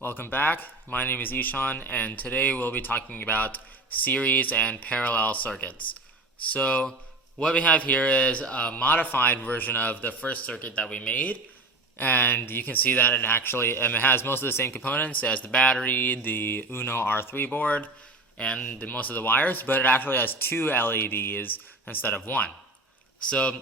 Welcome back. My name is Ishan, and today we'll be talking about series and parallel circuits. So, what we have here is a modified version of the first circuit that we made, and you can see that it has most of the same components as the battery, the Uno R3 board, and most of the wires, but it actually has two LEDs instead of one. So,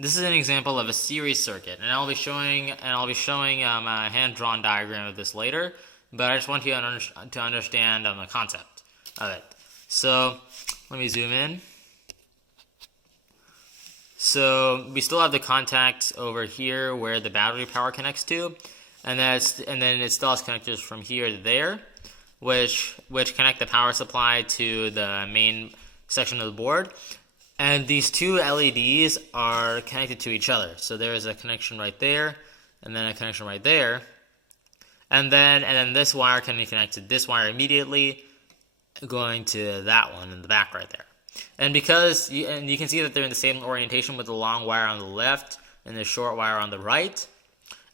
this is an example of a series circuit, and I'll be showing a hand-drawn diagram of this later. But I just want you to understand the concept of it. So let me zoom in. So we still have the contacts over here where the battery power connects to, and then it still has connectors from here to there, which connect the power supply to the main section of the board. And these two LEDs are connected to each other. So there is a connection right there, and then a connection right there. And then this wire can be connected to this wire immediately, going to that one in the back right there. And you can see that they're in the same orientation with the long wire on the left and the short wire on the right.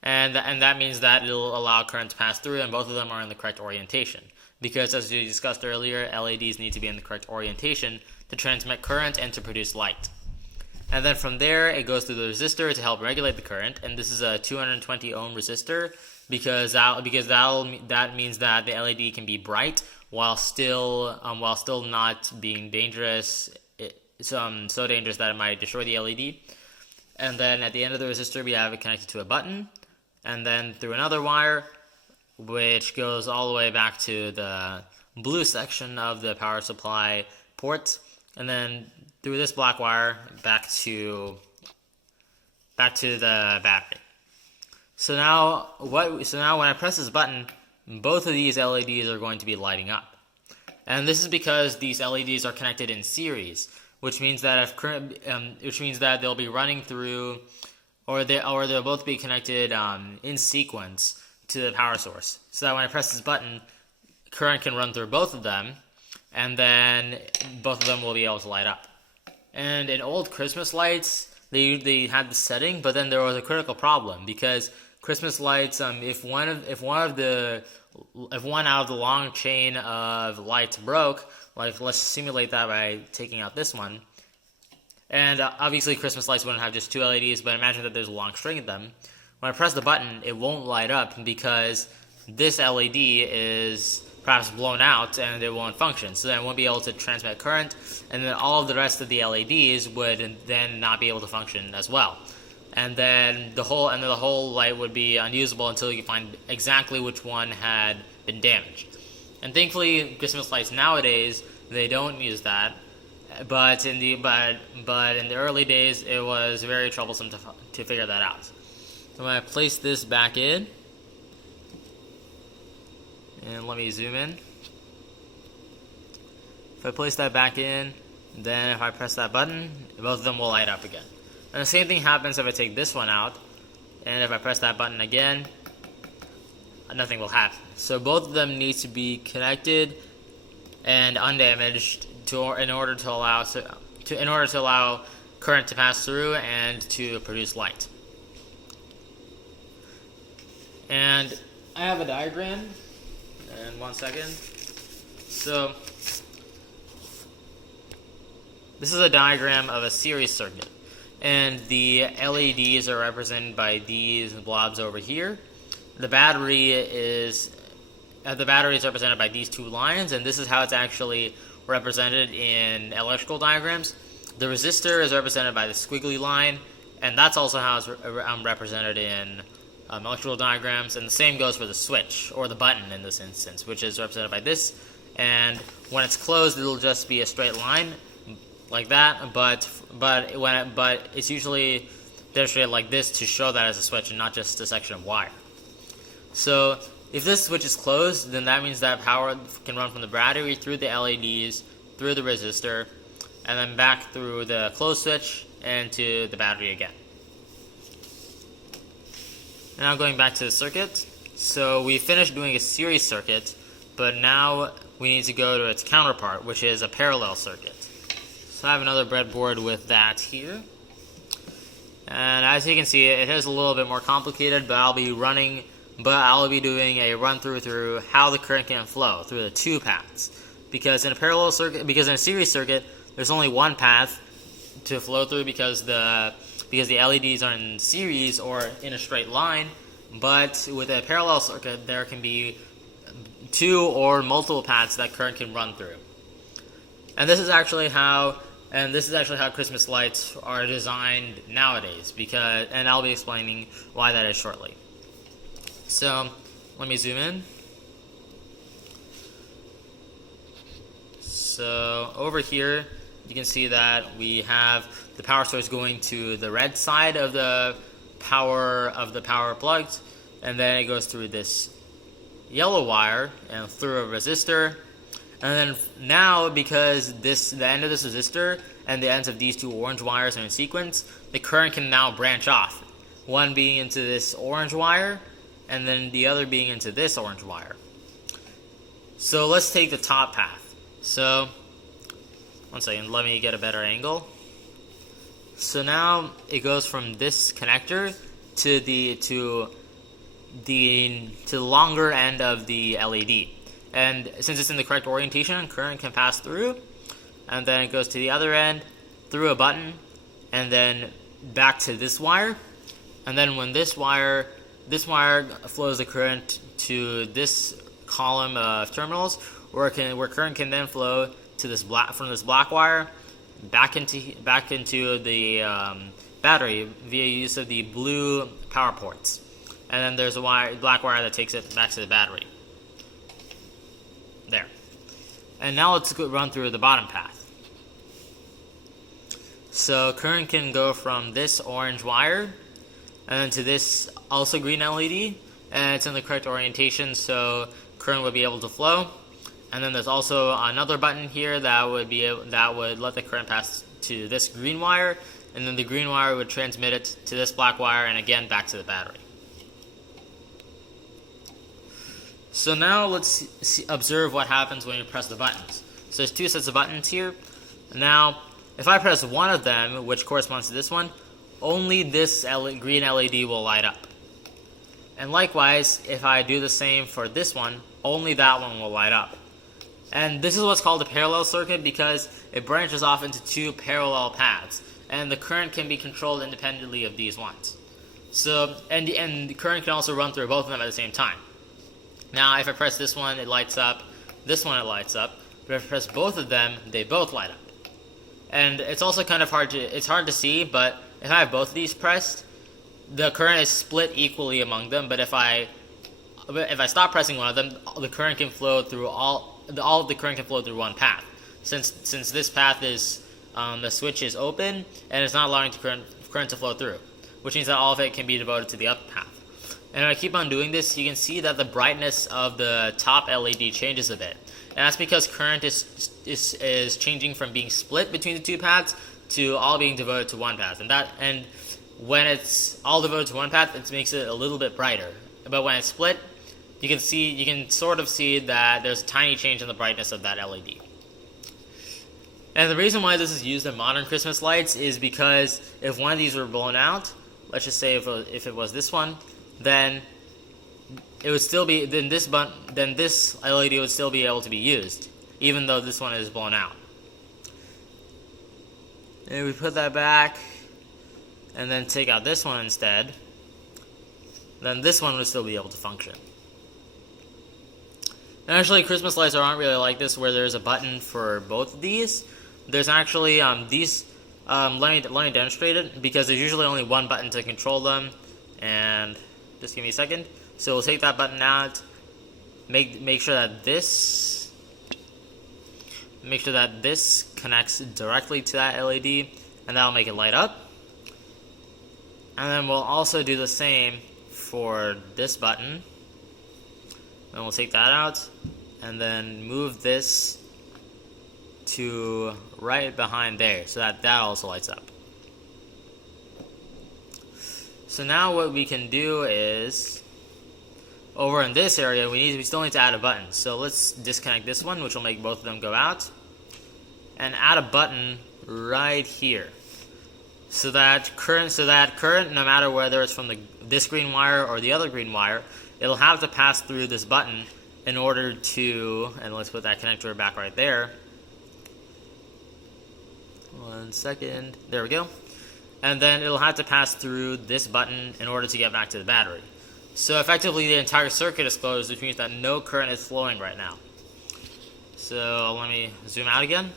And that means that it'll allow current to pass through, and both of them are in the correct orientation. Because as we discussed earlier, LEDs need to be in the correct orientation to transmit current and to produce light. And then from there, it goes through the resistor to help regulate the current. And this is a 220 ohm resistor because that means that the LED can be bright while still not being dangerous. So dangerous that it might destroy the LED. And then at the end of the resistor, we have it connected to a button, and then through another wire, which goes all the way back to the blue section of the power supply port, and then through this black wire back to the battery. So now when I press this button, both of these LEDs are going to be lighting up. And this is because these LEDs are connected in series, which means that they'll be running through, or they'll both be connected in sequence to the power source. So that when I press this button, current can run through both of them, and then both of them will be able to light up. And in old Christmas lights, they had the setting, but then there was a critical problem because Christmas lights, if one out of the long chain of lights broke, like let's simulate that by taking out this one, and obviously Christmas lights wouldn't have just two LEDs, but imagine that there's a long string of them. When I press the button, it won't light up because this LED is perhaps blown out and it won't function. So then it won't be able to transmit current, and then all of the rest of the LEDs would then not be able to function as well. And then the whole light would be unusable until you find exactly which one had been damaged. And thankfully, Christmas lights nowadays, they don't use that. But in the early days, it was very troublesome to figure that out. So when I place this back in, and let me zoom in. If I place that back in, then if I press that button, both of them will light up again. And the same thing happens if I take this one out, and if I press that button again, nothing will happen. So both of them need to be connected and undamaged in order to allow current to pass through and to produce light. And I have a diagram. And 1 second. So this is a diagram of a series circuit, and the LEDs are represented by these blobs over here. The battery is represented by these two lines, and this is how it's actually represented in electrical diagrams. The resistor is represented by the squiggly line, and that's also how it's represented in electrical diagrams, and the same goes for the switch, or the button in this instance, which is represented by this. And when it's closed, it'll just be a straight line like that, but it's usually demonstrated like this to show that as a switch and not just a section of wire. So if this switch is closed, then that means that power can run from the battery through the LEDs, through the resistor, and then back through the closed switch and to the battery again. Now going back to the circuit. So we finished doing a series circuit, but now we need to go to its counterpart, which is a parallel circuit. So I have another breadboard with that here. And as you can see, it is a little bit more complicated, but I'll be running but I'll be doing a run through how the current can flow through the two paths. Because in a series circuit, there's only one path to flow through because the LEDs are in series or in a straight line. But with a parallel circuit, there can be two or multiple paths that current can run through. And this is actually how Christmas lights are designed nowadays, and I'll be explaining why that is shortly. So, let me zoom in. So, over here, you can see that we have the power source going to the red side of the power plugs, and then it goes through this yellow wire and through a resistor. And then now, because the end of this resistor and the ends of these two orange wires are in sequence, the current can now branch off. One being into this orange wire, and then the other being into this orange wire. So let's take the top path. So, one second, let me get a better angle. So now it goes from this connector to the longer end of the LED. And since it's in the correct orientation, current can pass through, and then it goes to the other end, through a button, and then back to this wire. And then when this wire flows the current to this column of terminals, where current can then flow to from this black wire back into the battery via use of the blue power ports. And then there's a black wire that takes it back to the battery. There. And now let's run through the bottom path. So current can go from this orange wire and then to this also green LED, and it's in the correct orientation, so current would be able to flow. And then there's also another button here that would let the current pass to this green wire, and then the green wire would transmit it to this black wire and again back to the battery. So now let's observe what happens when you press the buttons. So there's two sets of buttons here. Now, if I press one of them, which corresponds to this one, only this green LED will light up. And likewise, if I do the same for this one, only that one will light up. And this is what's called a parallel circuit because it branches off into two parallel paths, and the current can be controlled independently of these ones. So, and the current can also run through both of them at the same time. Now, if I press this one, it lights up. This one, it lights up. But if I press both of them, they both light up. And it's also kind of hard to see, but if I have both of these pressed, the current is split equally among them. But if I stop pressing one of them, the current can flow through all of the current can flow through one path. Since this path is the switch is open and it's not allowing the current to flow through, which means that all of it can be devoted to the other path. And when I keep on doing this, you can see that the brightness of the top LED changes a bit. And that's because current is changing from being split between the two paths to all being devoted to one path. And when it's all devoted to one path, it makes it a little bit brighter. But when it's split, you can sort of see that there's a tiny change in the brightness of that LED. And the reason why this is used in modern Christmas lights is because if one of these were blown out, let's just say if it was this one, then it would still be this LED would still be able to be used, even though this one is blown out. And we put that back, and then take out this one instead. Then this one would still be able to function. And actually, Christmas lights aren't really like this, where there's a button for both of these. There's actually these. Let me demonstrate it, because there's usually only one button to control them. And just give me a second. So we'll take that button out. Make sure that this connects directly to that LED, and that'll make it light up. And then we'll also do the same for this button. Then we'll take that out, and then move this to right behind there, so that also lights up. So now what we can do is, over in this area, we still need to add a button. So let's disconnect this one, which will make both of them go out, and add a button right here. So that current, no matter whether it's from this green wire or the other green wire, it'll have to pass through this button in order to, and let's put that connector back right there. 1 second, there we go. And then it'll have to pass through this button in order to get back to the battery. So effectively the entire circuit is closed, which means that no current is flowing right now. So let me zoom out again.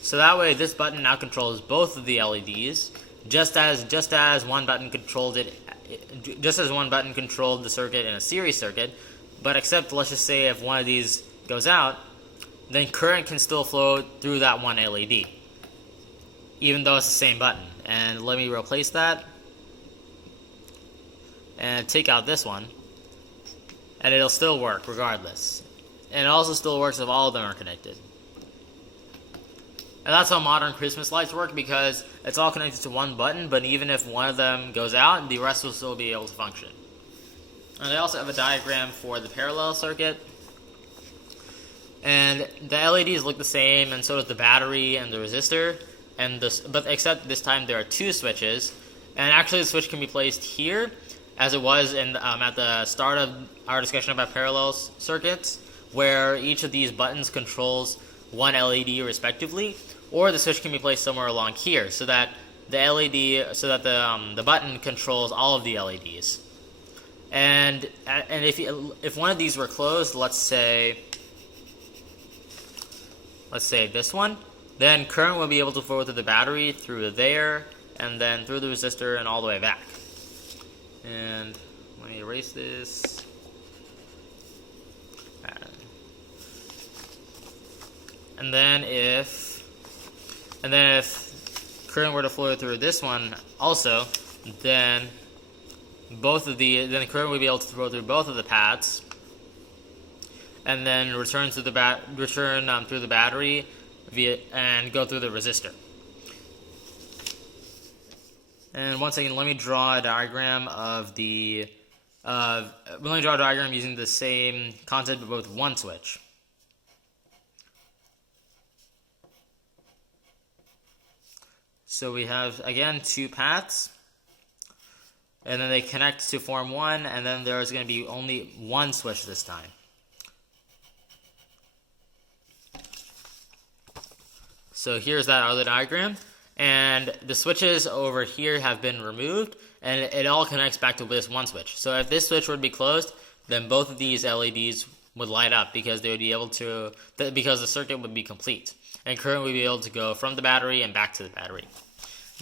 So that way this button now controls both of the LEDs, just as one button controlled it, just as one button controlled the circuit in a series circuit, but except let's just say if one of these goes out, then current can still flow through that one LED, even though it's the same button. And let me replace that and take out this one, and it'll still work regardless. And it also still works if all of them are connected. And that's how modern Christmas lights work, because it's all connected to one button, but even if one of them goes out, the rest will still be able to function. And I also have a diagram for the parallel circuit. And the LEDs look the same, and so does the battery and the resistor. But except this time there are two switches. And actually the switch can be placed here, as it was at the start of our discussion about parallel circuits, where each of these buttons controls one LED respectively, or the switch can be placed somewhere along here, so that the button controls all of the LEDs. And if one of these were closed, let's say this one, then current will be able to flow through the battery, through there, and then through the resistor and all the way back. And let me erase this. And then if current were to flow through this one also, then the current would be able to flow through both of the paths, and then return through the battery and go through the resistor. And once again, let me draw a diagram using the same concept but with one switch. So we have, again, two paths, and then they connect to form one, and then there's going to be only one switch this time. So here's that other diagram, and the switches over here have been removed, and it all connects back to this one switch. So if this switch would be closed, then both of these LEDs would light up, because they would be able to, because the circuit would be complete, and current would be able to go from the battery and back to the battery.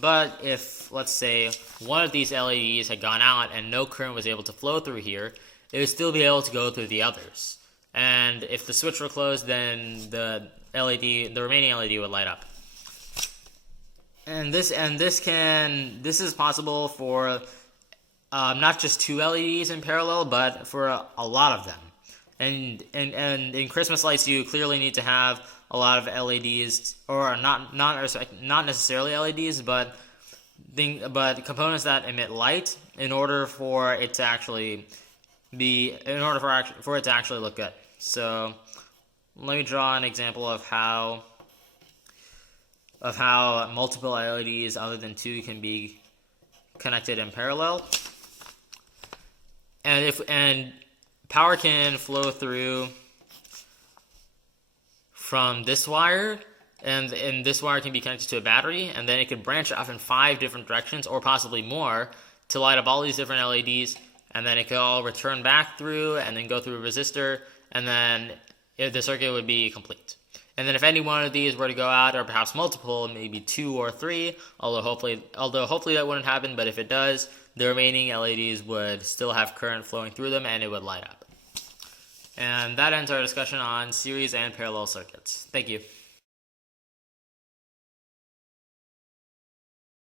But if, let's say, one of these LEDs had gone out and no current was able to flow through here, it would still be able to go through the others. And if the switch were closed, then the remaining LED would light up. And this is possible for not just two LEDs in parallel, but for a lot of them. And in Christmas lights, you clearly need to have a lot of LEDs, or not necessarily LEDs, but components that emit light in order for it to actually look good. So let me draw an example of how multiple LEDs other than two can be connected in parallel. And power can flow through from this wire, and this wire can be connected to a battery, and then it could branch off in 5 different directions, or possibly more, to light up all these different LEDs, and then it could all return back through, and then go through a resistor, and then the circuit would be complete. And then if any one of these were to go out, or perhaps multiple, maybe 2 or 3, although hopefully that wouldn't happen, but if it does, the remaining LEDs would still have current flowing through them, and it would light up. And that ends our discussion on series and parallel circuits. Thank you.